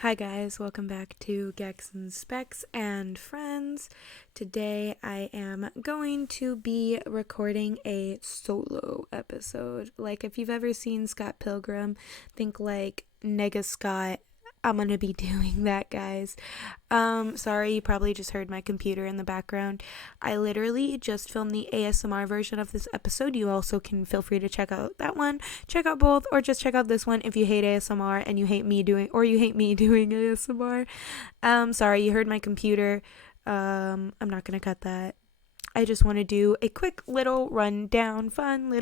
Hi guys, welcome back to GecksandSpecs and friends. Today I am going to be recording a solo episode. Like if you've ever seen Scott Pilgrim, think like Nega Scott. I'm gonna be doing that, guys. Sorry, you probably just heard my computer in the background. I literally just filmed the ASMR version of this episode. You also can feel free to check out that one, check out both, or just check out this one if you hate ASMR and you hate me doing ASMR. Sorry, you heard my computer. I'm not gonna cut that. I just want to do a quick little rundown, fun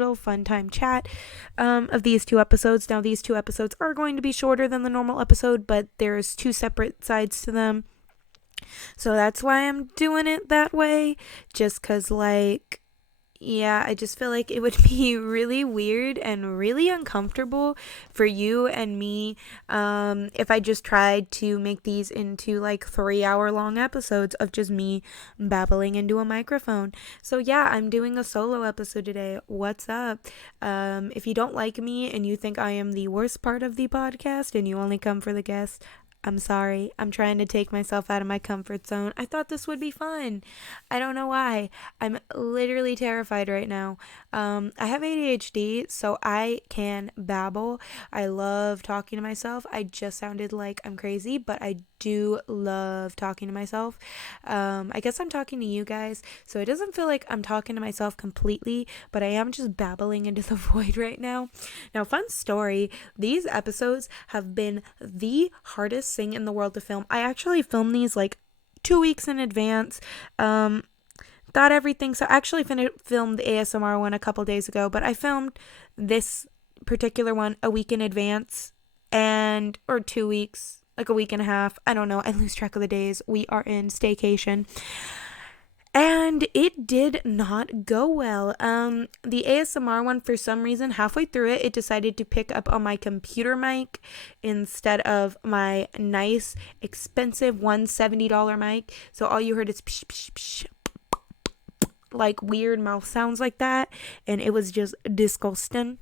time chat of these two episodes. Now, these two episodes are going to be shorter than the normal episode, but there's two separate sides to them. So that's why I'm doing it that way. Just because, I just feel like it would be really weird and really uncomfortable for you and me if I just tried to make these into 3-hour long episodes of just me babbling into a microphone. So yeah, I'm doing a solo episode today. What's up? If you don't like me and you think I am the worst part of the podcast and you only come for the guests, I'm sorry. I'm trying to take myself out of my comfort zone. I thought this would be fun. I don't know why. I'm literally terrified right now. I have ADHD, so I can babble. I love talking to myself. I just sounded like I'm crazy, but I do love talking to myself. I guess I'm talking to you guys, so it doesn't feel like I'm talking to myself completely, but I am just babbling into the void right now. Now, fun story. These episodes have been the hardest thing in the world to film. I actually filmed these 2 weeks in advance. Thought everything. So I actually filmed the ASMR one a couple days ago, but I filmed this particular one a week in advance or 2 weeks, like a week and a half. I don't know. I lose track of the days. We are in staycation. And it did not go well. The ASMR one, for some reason, halfway through it decided to pick up on my computer mic instead of my nice, expensive $170 mic. So all you heard is psh, psh, psh, like weird mouth sounds like that. And it was just disgusting.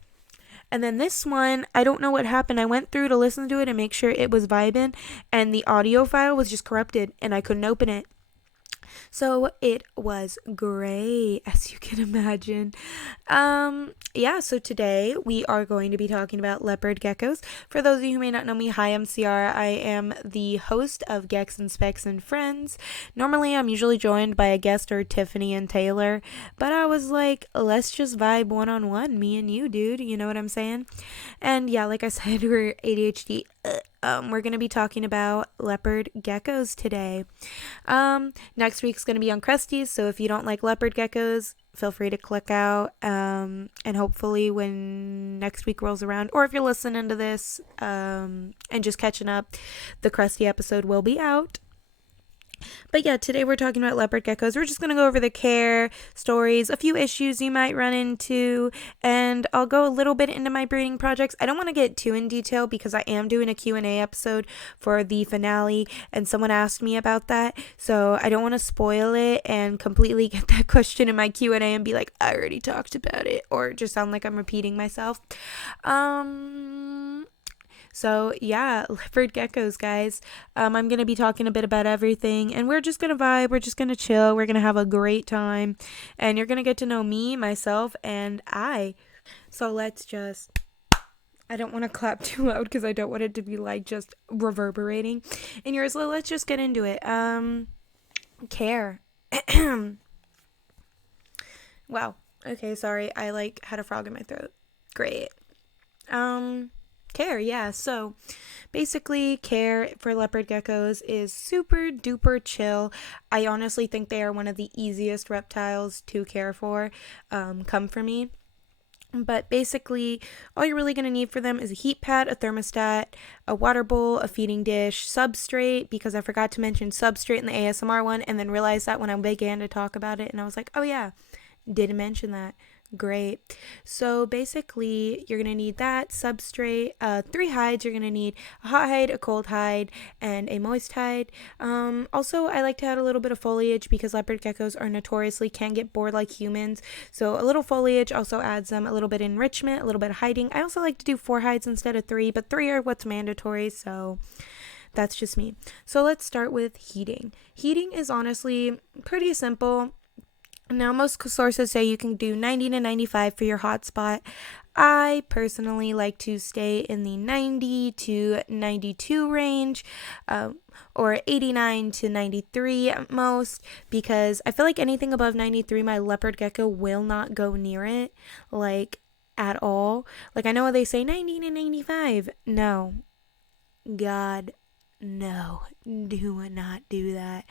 And then this one, I don't know what happened. I went through to listen to it and make sure it was vibing. And the audio file was just corrupted and I couldn't open it. So it was great, as you can imagine. So today we are going to be talking about leopard geckos. For those of you who may not know me, hi, I'm Ciara. I am the host of GecksandSpecs and Friends. Normally, I'm usually joined by a guest or Tiffany and Taylor, but I was like, let's just vibe one-on-one, me and you, dude. You know what I'm saying? And yeah, like I said, we're ADHD. We're going to be talking about leopard geckos today. Next week's going to be on crusties, so if you don't like leopard geckos, feel free to click out. And hopefully when next week rolls around, or if you're listening to this and just catching up, the crusty episode will be out. But yeah, today we're talking about leopard geckos. We're just going to go over the care, stories, a few issues you might run into, and I'll go a little bit into my breeding projects. I don't want to get too in detail because I am doing a Q&A episode for the finale, and someone asked me about that, so I don't want to spoil it and completely get that question in my Q&A and be like, I already talked about it, or just sound like I'm repeating myself. So yeah, leopard geckos, guys. I'm going to be talking a bit about everything, and we're just going to vibe. We're just going to chill. We're going to have a great time, and you're going to get to know me, myself, and I. So I don't want to clap too loud because I don't want it to be just reverberating in yours. So let's just get into it. Care. Wow. Okay, sorry. I had a frog in my throat. Great. Care, yeah. So basically, care for leopard geckos is super duper chill. I honestly think they are one of the easiest reptiles to care for. Come for me. But basically, all you're really going to need for them is a heat pad, a thermostat, a water bowl, a feeding dish, substrate, because I forgot to mention substrate in the ASMR one, and then realized that when I began to talk about it, and I was like, oh yeah, didn't mention that. Great. So basically, you're going to need that substrate, 3 hides. You're going to need a hot hide, a cold hide, and a moist hide. Also, I like to add a little bit of foliage because leopard geckos are notoriously can get bored like humans. So a little foliage also adds them a little bit of enrichment, a little bit of hiding. I also like to do 4 hides instead of 3, but 3 are what's mandatory. So that's just me. So let's start with heating. Heating is honestly pretty simple. Now, most sources say you can do 90 to 95 for your hotspot. I personally like to stay in the 90 to 92 range, or 89 to 93 at most, because I feel like anything above 93, my leopard gecko will not go near it, like, at all. Like, I know they say 90 to 95. No. God, no, do not do that.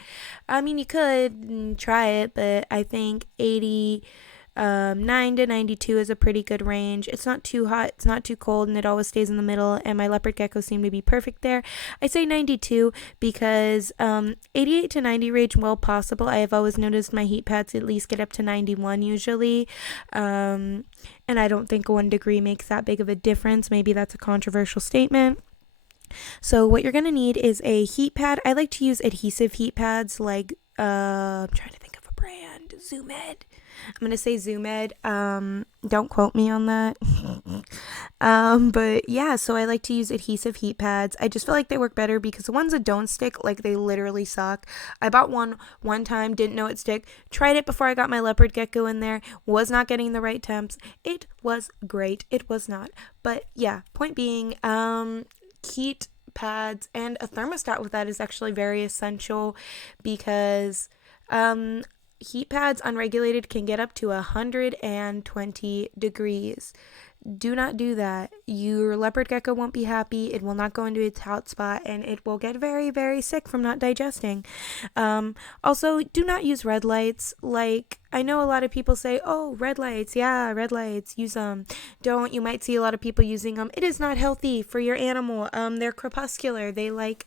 I mean, you could try it, but I think 89 to 92 is a pretty good range. It's not too hot, it's not too cold, and it always stays in the middle, and my leopard geckos seem to be perfect there. I say 92 because 88 to 90 range, well possible. I have always noticed my heat pads at least get up to 91 usually, and I don't think 1 degree makes that big of a difference. Maybe that's a controversial statement. So what you're going to need is a heat pad. I like to use adhesive heat pads like, I'm trying to think of a brand, Zoom Ed. I'm going to say Zoom Ed. Don't quote me on that. But yeah, so I like to use adhesive heat pads. I just feel like they work better because the ones that don't stick, like, they literally suck. I bought one time, didn't know it stick. Tried it before I got my leopard gecko in there. Was not getting the right temps. It was great. It was not. But yeah, point being, heat pads and a thermostat with that is actually very essential because heat pads unregulated can get up to 120 degrees. Do not do that. Your leopard gecko won't be happy. It will not go into its hot spot, and it will get very, very sick from not digesting. Also, do not use red lights. Like, I know a lot of people say, oh, red lights, yeah, red lights, use them. Don't. You might see a lot of people using them. It is not healthy for your animal. They're crepuscular. They like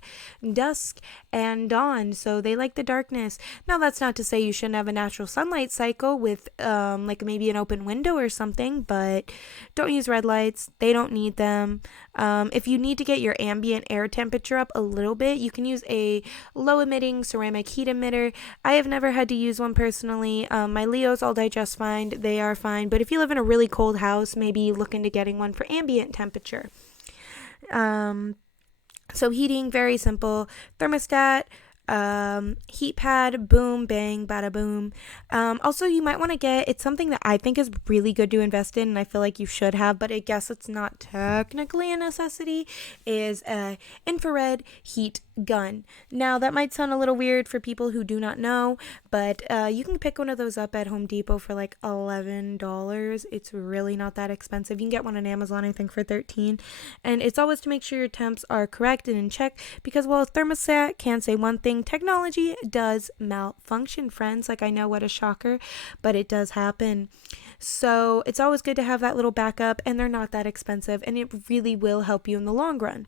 dusk and dawn, so they like the darkness. Now, that's not to say you shouldn't have a natural sunlight cycle with, like, maybe an open window or something, but don't use red lights. They don't need them. If you need to get your ambient air temperature up a little bit, you can use a low emitting ceramic heat emitter. I have never had to use one personally. My Leos all digest fine. They are fine. But if you live in a really cold house, maybe look into getting one for ambient temperature. So heating, very simple. Thermostat, heat pad, boom, bang, bada boom. Also, you might want to get, it's something that I think is really good to invest in, and I feel like you should have, but I guess it's not technically a necessity, is a infrared heat gun. Now, that might sound a little weird for people who do not know, but you can pick one of those up at Home Depot for like $11. It's really not that expensive. You can get one on Amazon, I think, for $13. And it's always to make sure your temps are correct and in check, because while a thermostat can say one thing, technology does malfunction, friends. Like, I know, what a shocker, but it does happen. So it's always good to have that little backup, and they're not that expensive, and it really will help you in the long run.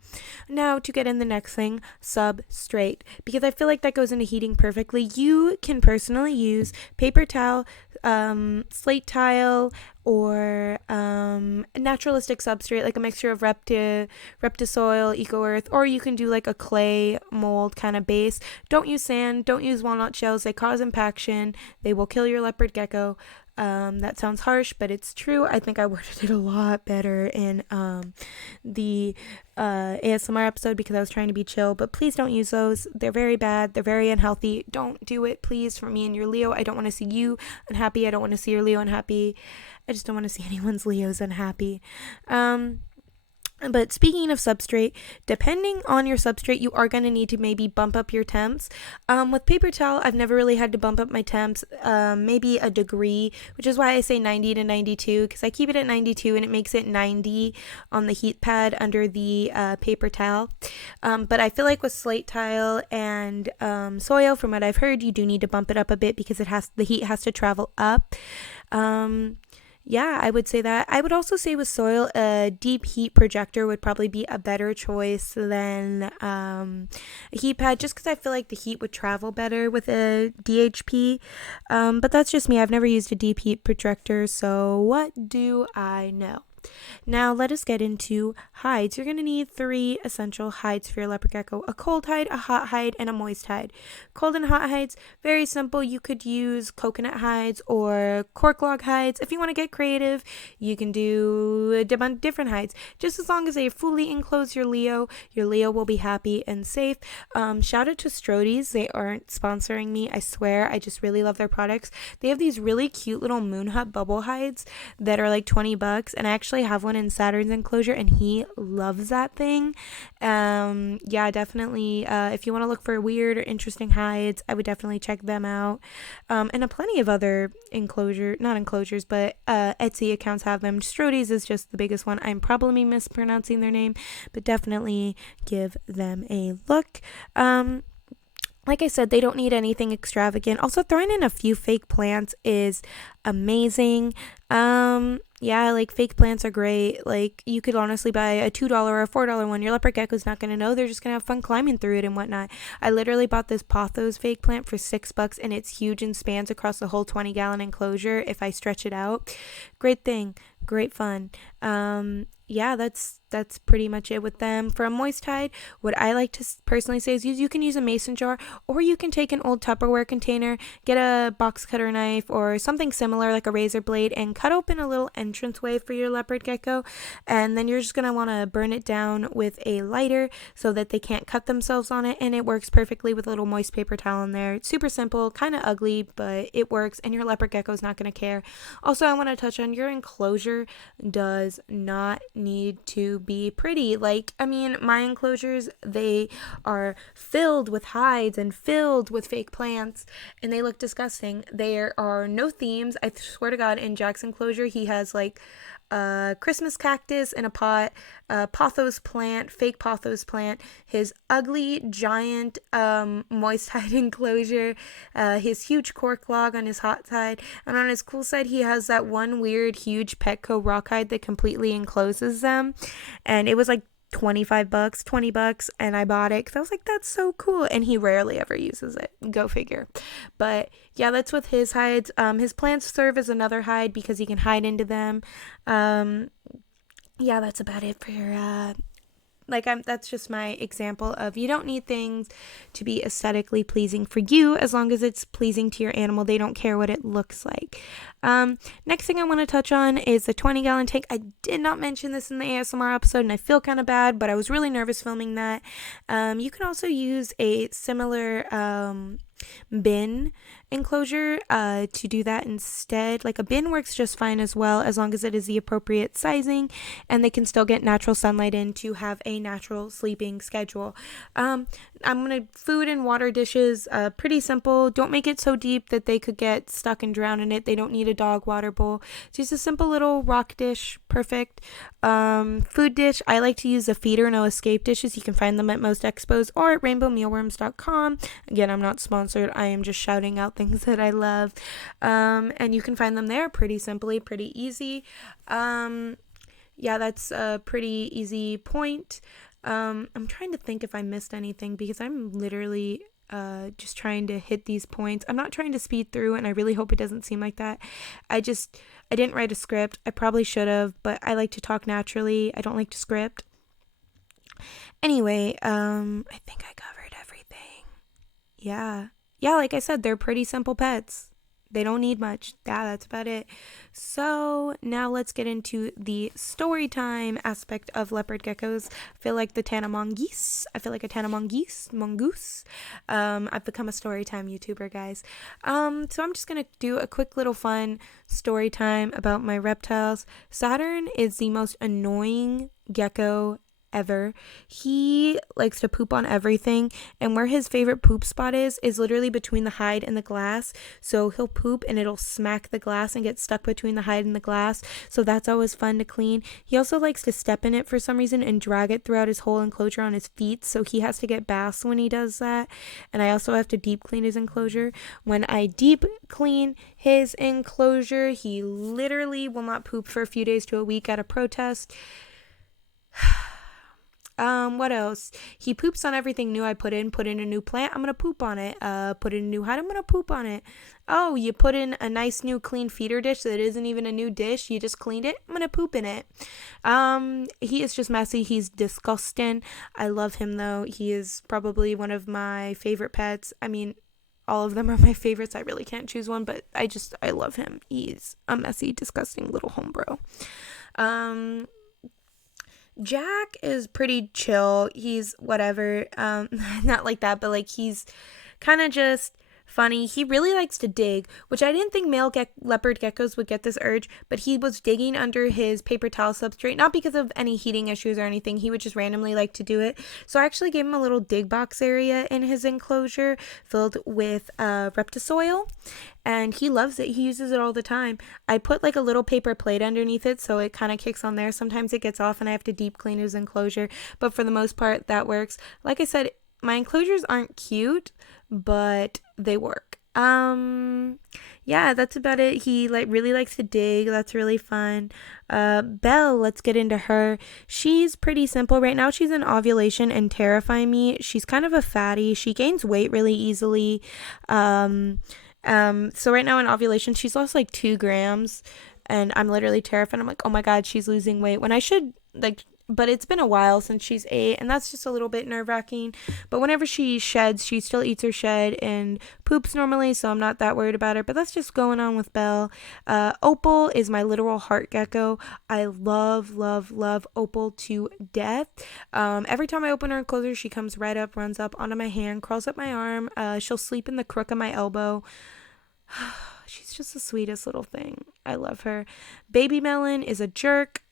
Now, to get in the next thing, substrate, because I feel like that goes into heating perfectly. You can personally use paper towel, slate tile, or naturalistic substrate, like a mixture of Reptisoil, Eco Earth, or you can do like a clay mold kind of base. Don't use sand, don't use walnut shells. They cause impaction. They will kill your leopard gecko. That sounds harsh, but it's true. I think I worded it a lot better in the ASMR episode because I was trying to be chill, but please don't use those. They're very bad. They're very unhealthy. Don't do it, please, for me and your Leo. I don't want to see you unhappy. I don't want to see your Leo unhappy. I just don't want to see anyone's Leos unhappy. But speaking of substrate, depending on your substrate, you are going to need to maybe bump up your temps. With paper towel, I've never really had to bump up my temps, maybe a degree, which is why I say 90 to 92, because I keep it at 92 and it makes it 90 on the heat pad under the paper towel. But I feel like with slate tile and soil, from what I've heard, you do need to bump it up a bit because the heat has to travel up. Yeah, I would say that. I would also say with soil, a deep heat projector would probably be a better choice than a heat pad, just because I feel like the heat would travel better with a DHP. But that's just me. I've never used a deep heat projector, so what do I know? Now let us get into hides. You're going to need 3 essential hides for your leopard gecko: a cold hide, a hot hide, and a moist hide. Cold and hot hides, very simple. You could use coconut hides or cork log hides. If you want to get creative, you can do different hides. Just as long as they fully enclose your Leo will be happy and safe. Shout out to Strodies. They aren't sponsoring me, I swear. I just really love their products. They have these really cute little moon hut bubble hides that are like $20, and I actually have one in Saturn's enclosure, and he loves that thing. Yeah, definitely. If you want to look for weird or interesting hides, I would definitely check them out. And plenty of other not enclosures, but Etsy accounts have them. Strodies is just the biggest one. I'm probably mispronouncing their name, but definitely give them a look. Like I said, they don't need anything extravagant. Also, throwing in a few fake plants is amazing. Yeah, like fake plants are great. Like you could honestly buy a $2 or a $4 one. Your leopard gecko's not going to know. They're just going to have fun climbing through it and whatnot. I literally bought this pothos fake plant for $6, and it's huge and spans across the whole 20-gallon enclosure if I stretch it out. Great thing. Great fun. Yeah, that's pretty much it with them. For a moist hide, what I like to personally say is you can use a mason jar, or you can take an old Tupperware container, get a box cutter knife or something similar like a razor blade, and cut open a little entranceway for your leopard gecko. And then you're just going to want to burn it down with a lighter so that they can't cut themselves on it, and it works perfectly with a little moist paper towel in there. It's super simple, kind of ugly, but it works, and your leopard gecko is not going to care. Also, I want to touch on your enclosure does not need to be pretty. Like, I mean, my enclosures, they are filled with hides and filled with fake plants, and they look disgusting. There are no themes. I swear to God, in Jack's enclosure, he has like a Christmas cactus in a pot, a pothos plant, fake pothos plant, his ugly giant moist hide enclosure, his huge cork log on his hot side, and on his cool side he has that one weird huge Petco rock hide that completely encloses them, and it was like $20, and I bought it because I was like, that's so cool, and he rarely ever uses it. Go figure. But yeah, that's with his hides. His plants serve as another hide because he can hide into them. Yeah, that's about it for your that's just my example of, you don't need things to be aesthetically pleasing for you as long as it's pleasing to your animal. They don't care what it looks like. Next thing I want to touch on is the 20-gallon tank. I did not mention this in the ASMR episode, and I feel kind of bad, but I was really nervous filming that. You can also use a similar bin enclosure to do that instead. Like a bin works just fine as well, as long as it is the appropriate sizing and they can still get natural sunlight in to have a natural sleeping schedule. Food and water dishes, pretty simple. Don't make it so deep that they could get stuck and drown in it. They don't need a dog water bowl. It's just a simple little rock dish. Perfect. Food dish, I like to use a feeder no escape dishes. You can find them at most expos or at rainbowmealworms.com. Again, I'm not sponsored. I am just shouting out things that I love. And you can find them there pretty simply, pretty easy. Yeah, that's a pretty easy point. I'm trying to think if I missed anything because I'm literally just trying to hit these points. I'm not trying to speed through, and I really hope it doesn't seem like that. I didn't write a script. I probably should have, but I like to talk naturally. I don't like to script. Anyway, I think I covered everything. Yeah, like I said, they're pretty simple pets. They don't need much. Yeah, that's about it. So now let's get into the story time aspect of leopard geckos. I feel like the Tana mongoose. I feel like a Tana mongoose. I've become a story time YouTuber, guys. So I'm just going to do a quick little fun story time about my reptiles. Saturn is the most annoying gecko ever. He likes to poop on everything, and where his favorite poop spot is literally between the hide and the glass. So he'll poop and it'll smack the glass and get stuck between the hide and the glass, so that's always fun to clean. He also likes to step in it for some reason and drag it throughout his whole enclosure on his feet, so he has to get baths when he does that. And I also have to deep clean his enclosure. When I deep clean his enclosure, he literally will not poop for a few days to a week at a protest. What else? He poops on everything new I put in a new plant, I'm gonna poop on it. Put in a new hut, I'm gonna poop on it. Oh, you put in a nice new clean feeder dish that isn't even a new dish, you just cleaned it, I'm gonna poop in it. He is just messy, he's disgusting. I love him though. He is probably one of my favorite pets. I mean, all of them are my favorites. I really can't choose one, but I love him. He's a messy, disgusting little homebro. Jack is pretty chill. He's whatever. Not like that, but like he's kind of just funny. He really likes to dig, which I didn't think male leopard geckos would get this urge, but he was digging under his paper towel substrate, not because of any heating issues or anything. He would just randomly like to do it. So I actually gave him a little dig box area in his enclosure filled with Reptisoil, and he loves it. He uses it all the time. I put like a little paper plate underneath it so it kind of kicks on there. Sometimes it gets off and I have to deep clean his enclosure, but for the most part that works. Like I said, my enclosures aren't cute, but they work. Yeah, that's about it. He really likes to dig. That's really fun. Belle, let's get into her. She's pretty simple right now. She's in ovulation and terrifying me. She's kind of a fatty. She gains weight really easily. So right now in ovulation, she's lost like 2 grams, and I'm literally terrified. I'm like, oh my god, she's losing weight when I should but it's been a while since she's 8, and that's just a little bit nerve-wracking. But whenever she sheds, she still eats her shed and poops normally, so I'm not that worried about her. But that's just going on with Belle. Opal is my literal heart gecko. I love Opal to death. Every time I open her enclosure, she comes right up, runs up onto my hand, crawls up my arm. She'll sleep in the crook of my elbow. She's just the sweetest little thing. I love her. Baby Melon is a jerk.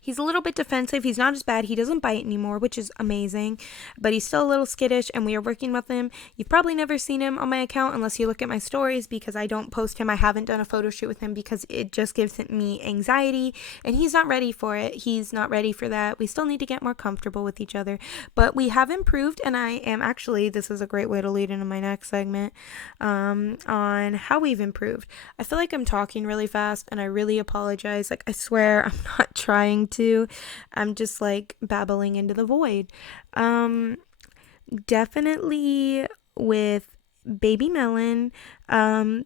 He's a little bit defensive. He's not as bad. He doesn't bite anymore, which is amazing. But he's still a little skittish, and we are working with him. You've probably never seen him on my account unless you look at my stories, because I don't post him. I haven't done a photo shoot with him because it just gives me anxiety, and he's not ready for it. He's not ready for that. We still need to get more comfortable with each other. But we have improved, and I am actually, this is a great way to lead into my next segment, on how we've improved. I feel like I'm talking really fast, and I really apologize. Like, I swear I'm not trying to. I'm just like babbling into the void. Definitely with Baby Melon,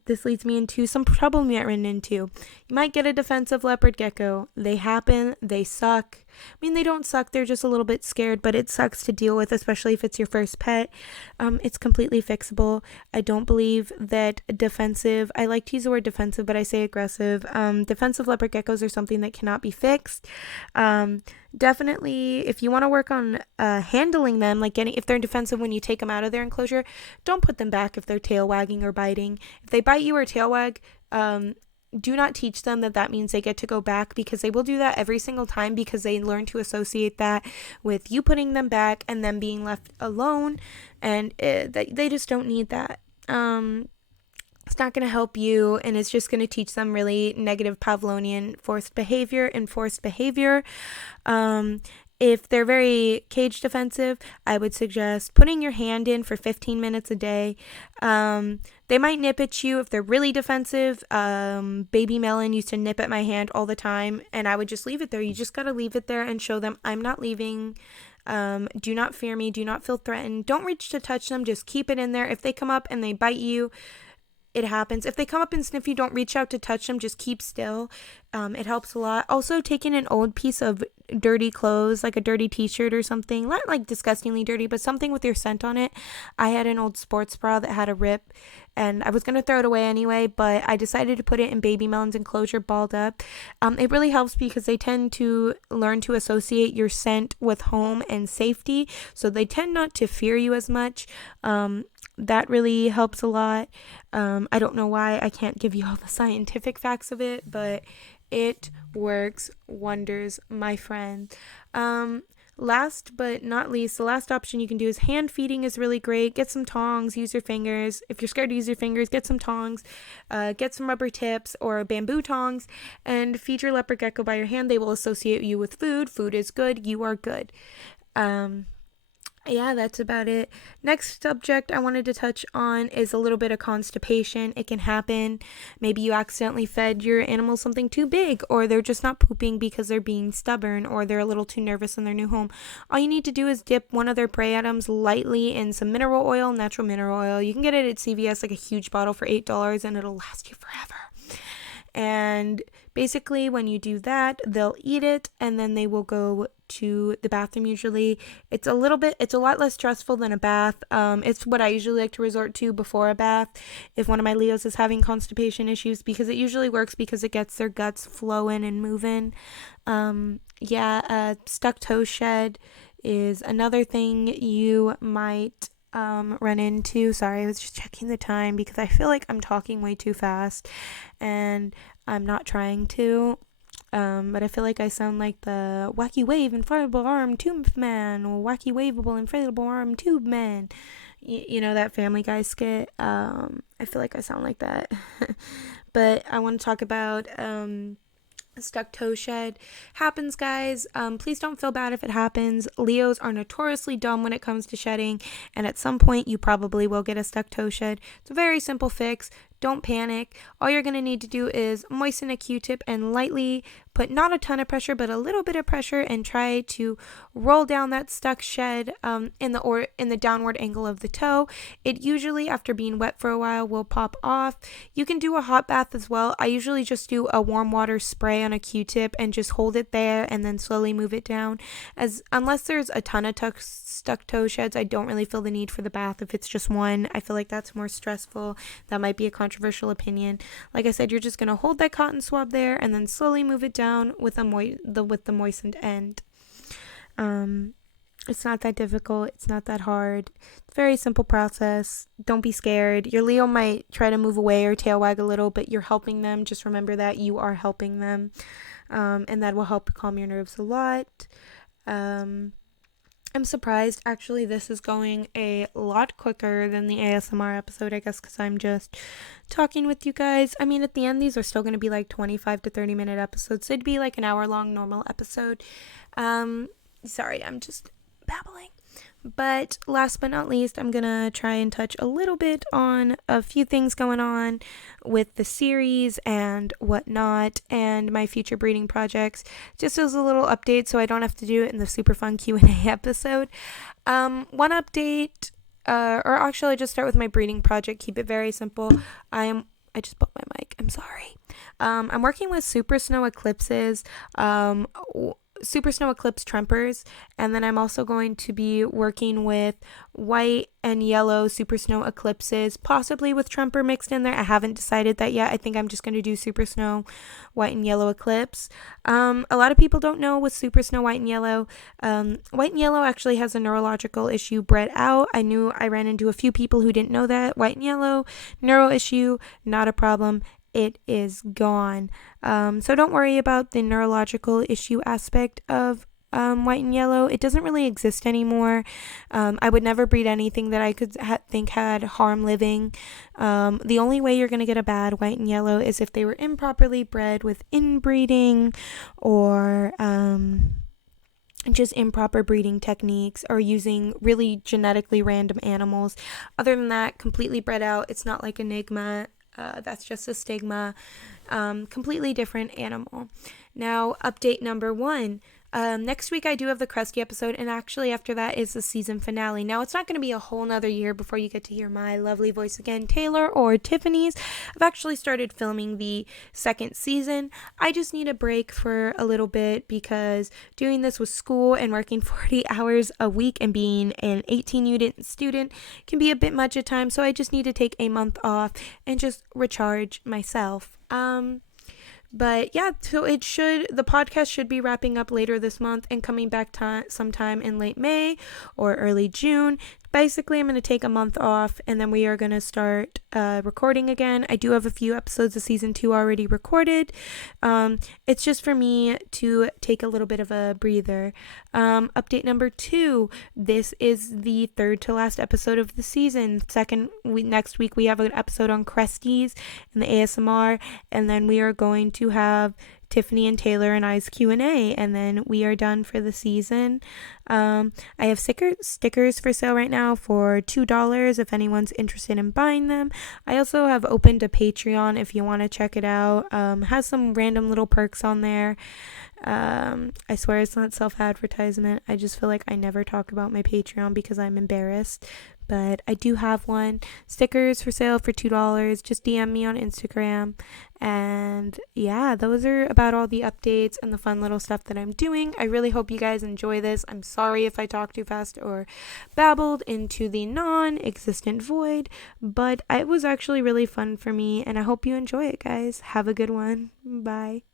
this leads me into some trouble we might run into. You might get a defensive leopard gecko. They happen. They suck. I mean, they don't suck. They're just a little bit scared, but it sucks to deal with, especially if it's your first pet. It's completely fixable. I don't believe that defensive, I like to use the word defensive, but I say aggressive. Defensive leopard geckos are something that cannot be fixed. Definitely, if you want to work on handling them, like if they're defensive when you take them out of their enclosure, don't put them back if they're tail wagging or biting. If they bite you or tail wag, do not teach them that means they get to go back, because they will do that every single time, because they learn to associate that with you putting them back and them being left alone, and they just don't need that. It's not going to help you, and it's just going to teach them really negative Pavlovian forced behavior. If they're very cage defensive, I would suggest putting your hand in for 15 minutes a day. They might nip at you if they're really defensive. Baby Melon used to nip at my hand all the time, and I would just leave it there. You just got to leave it there and show them, I'm not leaving. Do not fear me. Do not feel threatened. Don't reach to touch them. Just keep it in there. If they come up and they bite you, it happens. If they come up and sniff you, don't reach out to touch them. Just keep still. It helps a lot. Also, taking an old piece of dirty clothes, like a dirty t-shirt or something, not like disgustingly dirty, but something with your scent on it. I had an old sports bra that had a rip, and I was going to throw it away anyway, but I decided to put it in Baby Melon's enclosure balled up. It really helps because they tend to learn to associate your scent with home and safety, so they tend not to fear you as much. That really helps a lot. I don't know why I can't give you all the scientific facts of it, but it works wonders, my friend. Last but not least, the last option you can do is hand feeding is really great. Get some tongs, use your fingers. If you're scared to use your fingers, get some tongs, get some rubber tips or bamboo tongs, and feed your leopard gecko by your hand. They will associate you with food. Food is good. You are good. Yeah, that's about it. Next subject I wanted to touch on is a little bit of constipation. It can happen. Maybe you accidentally fed your animal something too big, or they're just not pooping because they're being stubborn, or they're a little too nervous in their new home. All you need to do is dip one of their prey items lightly in some mineral oil, natural mineral oil. You can get it at CVS, like a huge bottle for $8, and it'll last you forever. And basically, when you do that, they'll eat it and then they will go to the bathroom usually. It's a lot less stressful than a bath. It's what I usually like to resort to before a bath if one of my Leos is having constipation issues, because it usually works because it gets their guts flowing and moving. Stuck toe shed is another thing you might run into. Sorry, I was just checking the time because I feel like I'm talking way too fast and I'm not trying to. But I feel like I sound like the wacky wave inflatable arm tube man, or wacky waveable inflatable arm tube man. You know that Family Guy skit? I feel like I sound like that. But I want to talk about stuck toe shed. Happens, guys. Please don't feel bad if it happens. Leos are notoriously dumb when it comes to shedding, and at some point you probably will get a stuck toe shed. It's a very simple fix. Don't panic. All you're going to need to do is moisten a Q-tip and lightly put not a ton of pressure, but a little bit of pressure, and try to roll down that stuck shed in the downward angle of the toe. It usually, after being wet for a while, will pop off. You can do a hot bath as well. I usually just do a warm water spray on a Q-tip and just hold it there and then slowly move it down. Unless there's a ton of stuck toe sheds, I don't really feel the need for the bath. If it's just one, I feel like that's more stressful. That might be a controversial opinion. Like I said, you're just going to hold that cotton swab there and then slowly move it down with the moistened end. It's not that difficult. It's not that hard. It's a very simple process. Don't be scared. Your Leo might try to move away or tail wag a little, but you're helping them. Just remember that you are helping them, and that will help calm your nerves a lot. I'm surprised, actually, this is going a lot quicker than the ASMR episode, I guess, because I'm just talking with you guys. I mean, at the end, these are still going to be like 25 to 30 minute episodes, so it'd be like an hour-long normal episode. Sorry, I'm just babbling. But last but not least, I'm going to try and touch a little bit on a few things going on with the series and whatnot, and my future breeding projects, just as a little update so I don't have to do it in the super fun Q&A episode. One update, or actually I'll just start with my breeding project, keep it very simple. I just bought my mic, I'm sorry. I'm working with Super Snow Eclipses, Super Snow Eclipse Trempers, and then I'm also going to be working with white and yellow Super Snow Eclipses, possibly with Tremper mixed in there. I haven't decided that yet. I think I'm just going to do Super Snow White and Yellow Eclipse. A lot of people don't know with Super Snow White and Yellow, White and Yellow actually has a neurological issue bred out. I ran into a few people who didn't know that. White and Yellow, neuro issue, not a problem. It is gone. So don't worry about the neurological issue aspect of white and yellow. It doesn't really exist anymore. I would never breed anything that I could think had harm living. The only way you're going to get a bad white and yellow is if they were improperly bred with inbreeding or just improper breeding techniques or using really genetically random animals. Other than that, completely bred out. It's not like Enigma. That's just a stigma. Completely different animal. Now, update number 1. Next week I do have the Krusty episode, and actually after that is the season finale. Now, it's not going to be a whole nother year before you get to hear my lovely voice again, Taylor or Tiffany's. I've actually started filming the second season. I just need a break for a little bit because doing this with school and working 40 hours a week and being an 18-unit student can be a bit much at times, so I just need to take a month off and just recharge myself. But yeah, so the podcast should be wrapping up later this month and coming back sometime in late May or early June. Basically, I'm going to take a month off and then we are going to start recording again. I do have a few episodes of season 2 already recorded. It's just for me to take a little bit of a breather. Update number 2. This is the third to last episode of the season. Next week we have an episode on Cresties and the ASMR, and then we are going to have Tiffany and Taylor and I's Q&A, and then we are done for the season. I have stickers for sale right now for $2 if anyone's interested in buying them. I also have opened a Patreon if you want to check it out. Has some random little perks on there. I swear it's not self-advertisement. I just feel like I never talk about my Patreon because I'm embarrassed. But I do have one. Stickers for sale for $2. Just DM me on Instagram. And yeah, those are about all the updates and the fun little stuff that I'm doing. I really hope you guys enjoy this. I'm sorry if I talked too fast or babbled into the non-existent void, but it was actually really fun for me, and I hope you enjoy it, guys. Have a good one. Bye.